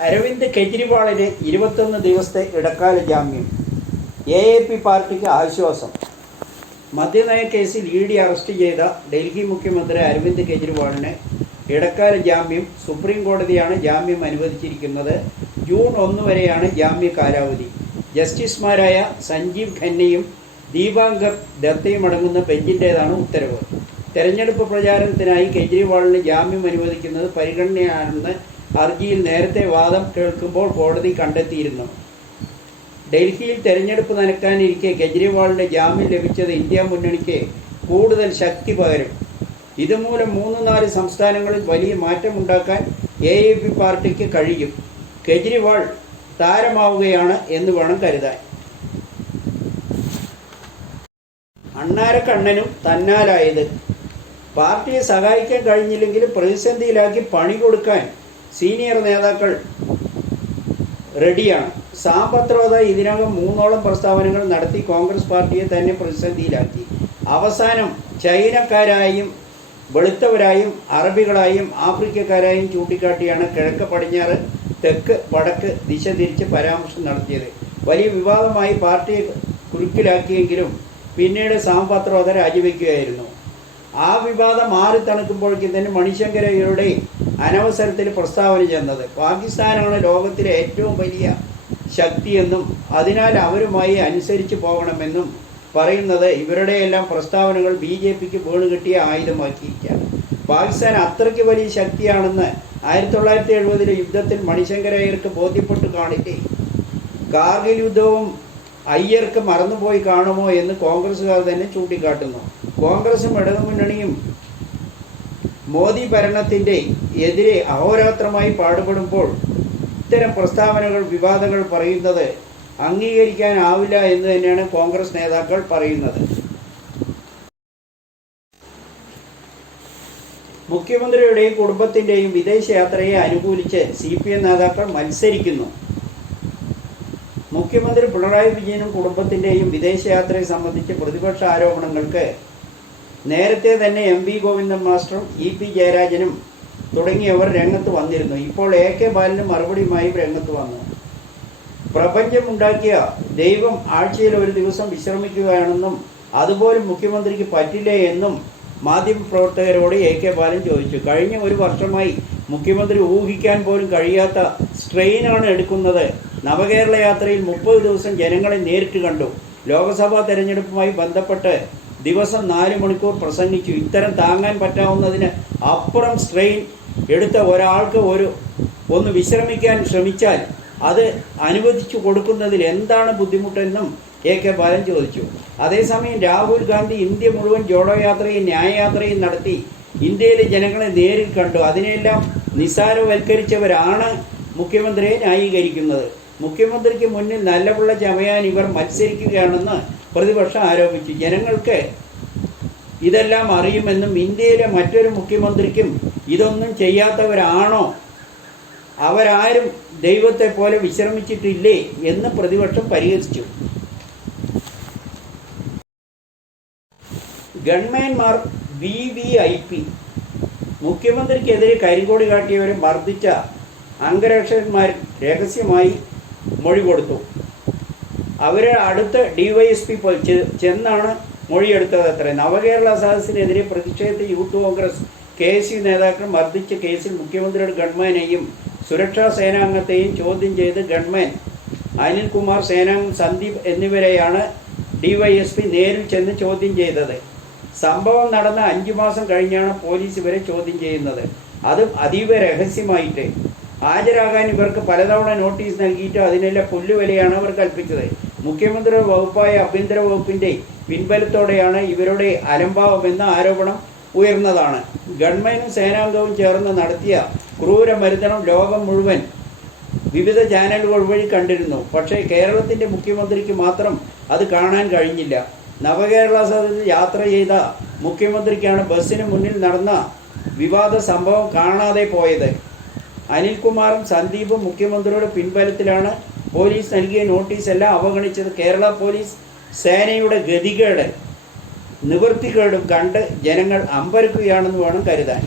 അരവിന്ദ് കെജ്രിവാളിന് 21 ദിവസത്തെ ഇടക്കാല ജാമ്യം. AAP പാർട്ടിക്ക് ആശ്വാസം. മദ്യനയ കേസിൽ ED അറസ്റ്റ് ചെയ്ത ഡൽഹി മുഖ്യമന്ത്രി അരവിന്ദ് കെജ്രിവാളിന് ഇടക്കാല ജാമ്യം. സുപ്രീം കോടതിയാണ് ജാമ്യം അനുവദിച്ചിരിക്കുന്നത്. ജൂൺ 1 വരെയാണ് ജാമ്യ കാലാവധി. ജസ്റ്റിസുമാരായ സഞ്ജീവ് ഖന്നയും ദീപാങ്കർ ദത്തയും അടങ്ങുന്ന ബെഞ്ചിൻ്റേതാണ് ഉത്തരവ്. തെരഞ്ഞെടുപ്പ് പ്രചാരണത്തിനായി കെജ്രിവാളിന് ജാമ്യം അനുവദിക്കുന്നത് പരിഗണനയാണെന്ന് ഹർജിയിൽ നേരത്തെ വാദം കേൾക്കുമ്പോൾ കോടതി കണ്ടെത്തിയിരുന്നു. ഡൽഹിയിൽ തെരഞ്ഞെടുപ്പ് നടക്കാനിരിക്കെ കെജ്രിവാളിന് ജാമ്യം ലഭിച്ചത് ഇന്ത്യ മുന്നണിക്ക് കൂടുതൽ ശക്തി പകരും. ഇതുമൂലം 3-4 സംസ്ഥാനങ്ങളിൽ വലിയ മാറ്റമുണ്ടാക്കാൻ AAP പാർട്ടിക്ക് കഴിയും. കെജ്രിവാൾ താരമാവുകയാണ് എന്ന് വേണം കരുതാൻ. അണ്ണാരക്കണ്ണനും തന്നാലായത്. പാർട്ടിയെ സഹായിക്കാൻ കഴിഞ്ഞില്ലെങ്കിലും പ്രതിസന്ധിയിലാക്കി പണി കൊടുക്കാൻ സീനിയർ നേതാക്കൾ റെഡിയാണ്. സാമ്പത്രോദ ഇതിനകം 3ഓളം പ്രസ്താവനകൾ നടത്തി കോൺഗ്രസ് പാർട്ടിയെ തന്നെ പ്രതിസന്ധിയിലാക്കി. അവസാനം ചൈനക്കാരായും വെളുത്തവരായും അറബികളായും ആഫ്രിക്കക്കാരായും ചൂണ്ടിക്കാട്ടിയാണ് കിഴക്ക് പടിഞ്ഞാറ് തെക്ക് വടക്ക് ദിശ തിരിച്ച് പരാമർശം നടത്തിയത്. വലിയ വിവാദമായി പാർട്ടിയെ കുരുക്കിലാക്കിയെങ്കിലും പിന്നീട് സാമ്പത്രോദ രാജിവെക്കുകയായിരുന്നു. ആ വിവാദം മാറി തണുക്കുമ്പോഴേക്കും തന്നെ മണിശങ്കരയുടെ അനവസരത്തിൽ പ്രസ്താവന ചെന്നത് പാകിസ്ഥാനാണ് ലോകത്തിലെ ഏറ്റവും വലിയ ശക്തിയെന്നും അതിനാൽ അവരുമായി അനുസരിച്ച് പോകണമെന്നും പറയുന്നത് ഇവരുടെയെല്ലാം പ്രസ്താവനകൾ BJPക്ക് വീണുകിട്ടിയ ആയുധമാക്കിയിരിക്കുകയാണ്. പാകിസ്ഥാൻ അത്രയ്ക്ക് വലിയ ശക്തിയാണെന്ന് 1970 യുദ്ധത്തിൽ മണിശങ്കരയ്യർക്ക് ബോധ്യപ്പെട്ടു കാണില്ലേ? കാർഗിൽ യുദ്ധവും അയ്യർക്ക് മറന്നുപോയി കാണുമോ എന്ന് കോൺഗ്രസ്സുകാർ തന്നെ ചൂണ്ടിക്കാട്ടുന്നു. കോൺഗ്രസും ഇടതുമുന്നണിയും മോദി ഭരണത്തിൻ്റെ എതിരെ അഹോരാത്രമായി പാടുപെടുമ്പോൾ ഇത്തരം പ്രസ്താവനകൾ വിവാദങ്ങൾ പറയുന്നത് അംഗീകരിക്കാനാവില്ല എന്ന് തന്നെയാണ് കോൺഗ്രസ് നേതാക്കൾ പറയുന്നത്. മുഖ്യമന്ത്രിയുടെയും കുടുംബത്തിൻ്റെയും വിദേശയാത്രയെ അനുകൂലിച്ച് CPM നേതാക്കൾ മത്സരിക്കുന്നു. മുഖ്യമന്ത്രി പിണറായി വിജയനും കുടുംബത്തിൻ്റെയും വിദേശയാത്രയെ സംബന്ധിച്ച് പ്രതിപക്ഷ ആരോപണങ്ങൾക്ക് നേരത്തെ തന്നെ MV ഗോവിന്ദൻ മാസ്റ്ററും EP ജയരാജനും തുടങ്ങിയവർ രംഗത്ത് വന്നിരുന്നു. ഇപ്പോൾ AK ബാലനും മറുപടിയുമായി രംഗത്ത് വന്നു. പ്രപഞ്ചമുണ്ടാക്കിയ ദൈവം ആഴ്ചയിൽ ഒരു ദിവസം വിശ്രമിക്കുകയാണെന്നും അതുപോലും മുഖ്യമന്ത്രിക്ക് പറ്റില്ലേ എന്നും മാധ്യമപ്രവർത്തകരോട് AK ബാലൻ ചോദിച്ചു. കഴിഞ്ഞ ഒരു വർഷമായി മുഖ്യമന്ത്രി ഊഹിക്കാൻ പോലും കഴിയാത്ത സ്ട്രെയിനാണ് എടുക്കുന്നത്. നവകേരള യാത്രയിൽ 30 ദിവസം ജനങ്ങളെ നേരിട്ട് കണ്ടു. ലോക്സഭാ തെരഞ്ഞെടുപ്പുമായി ബന്ധപ്പെട്ട് ദിവസം 4 മണിക്കൂർ പ്രസംഗിച്ചു. ഇത്തരം താങ്ങാൻ പറ്റാവുന്നതിന് അപ്പുറം സ്ട്രെയിൻ എടുത്ത ഒരാൾക്ക് ഒന്ന് വിശ്രമിക്കാൻ ശ്രമിച്ചാൽ അത് അനുവദിച്ചു കൊടുക്കുന്നതിൽ എന്താണ് ബുദ്ധിമുട്ടെന്നും AK ബാലൻ ചോദിച്ചു. അതേസമയം രാഹുൽ ഗാന്ധി ഇന്ത്യ മുഴുവൻ ജോഡോ യാത്രയും ന്യായയാത്രയും നടത്തി ഇന്ത്യയിലെ ജനങ്ങളെ നേരിൽ കണ്ടു. അതിനെല്ലാം നിസ്സാരവൽക്കരിച്ചവരാണ് മുഖ്യമന്ത്രിയെ ന്യായീകരിക്കുന്നത്. മുഖ്യമന്ത്രിക്ക് മുന്നിൽ നല്ല പിള്ള ചമയാൻ ഇവർ മത്സരിക്കുകയാണെന്ന് പ്രതിപക്ഷം ആരോപിച്ചു. ജനങ്ങൾക്ക് ഇതെല്ലാം അറിയുമെന്നും ഇന്ത്യയിലെ മറ്റൊരു മുഖ്യമന്ത്രിക്കും ഇതൊന്നും ചെയ്യാത്തവരാണോ? അവരാരും ദൈവത്തെ പോലെ വിശ്രമിച്ചിട്ടില്ലേ എന്ന് പ്രതിപക്ഷം പരിഹസിച്ചു. ഗൺമാൻമാർ VVIP. മുഖ്യമന്ത്രിക്കെതിരെ കരിങ്കോടി കാട്ടിയവരെ മർദ്ദിച്ച അംഗരക്ഷകന്മാർ രഹസ്യമായി മൊഴി കൊടുത്തു. അവരെ അടുത്ത DYSP ചെന്നാണ് മൊഴിയെടുത്തത് അത്ര. നവകേരള സദസ്സിനെതിരെ പ്രതിഷേധ യൂത്ത് കോൺഗ്രസ് KSU നേതാക്കൾ മർദ്ദിച്ച കേസിൽ മുഖ്യമന്ത്രിയുടെ ഗൺമാനെയും സുരക്ഷാ സേനാംഗത്തെയും ചോദ്യം ചെയ്ത് ഗൺമാൻ അനിൽകുമാർ, സേനാംഗം സന്ദീപ് എന്നിവരെയാണ് DYSP നേരിൽ ചെന്ന് ചോദ്യം ചെയ്തത്. സംഭവം നടന്ന 5 മാസം കഴിഞ്ഞാണ് പോലീസ് ഇവരെ ചോദ്യം ചെയ്യുന്നത്. അതും അതീവ രഹസ്യമായിട്ട്. ഹാജരാകാൻ ഇവർക്ക് പലതവണ നോട്ടീസ് നൽകിയിട്ട് അതിനെല്ലാം പുല്ലുവിലയാണ് അവർ കൽപ്പിച്ചത്. മുഖ്യമന്ത്രിയുടെ വകുപ്പായ ആഭ്യന്തര വകുപ്പിൻ്റെ പിൻബലത്തോടെയാണ് ഇവരുടെ അലംഭാവമെന്ന ആരോപണം ഉയർന്നതാണ്. ഗവൺമെൻറ്റും സേനാംഗവും ചേർന്ന് നടത്തിയ ക്രൂരമർദ്ദനം ലോകം മുഴുവൻ വിവിധ ചാനലുകൾ വഴി കണ്ടിരുന്നു. പക്ഷേ കേരളത്തിൻ്റെ മുഖ്യമന്ത്രിക്ക് മാത്രം അത് കാണാൻ കഴിഞ്ഞില്ല. നവകേരള സദസ്സിൽ യാത്ര ചെയ്ത മുഖ്യമന്ത്രിക്കാണ് ബസ്സിന് മുന്നിൽ നടന്ന വിവാദ സംഭവം കാണാതെ പോയത്. അനിൽകുമാറും സന്ദീപും മുഖ്യമന്ത്രിയുടെ പിൻബലത്തിലാണ് പോലീസ് നൽകിയ നോട്ടീസെല്ലാം അവഗണിച്ചത്. കേരള പോലീസ് സേനയുടെ ഗതികേട് നിവൃത്തികേടും കണ്ട് ജനങ്ങൾ അമ്പരക്കുകയാണെന്ന് വേണം കരുതാൻ.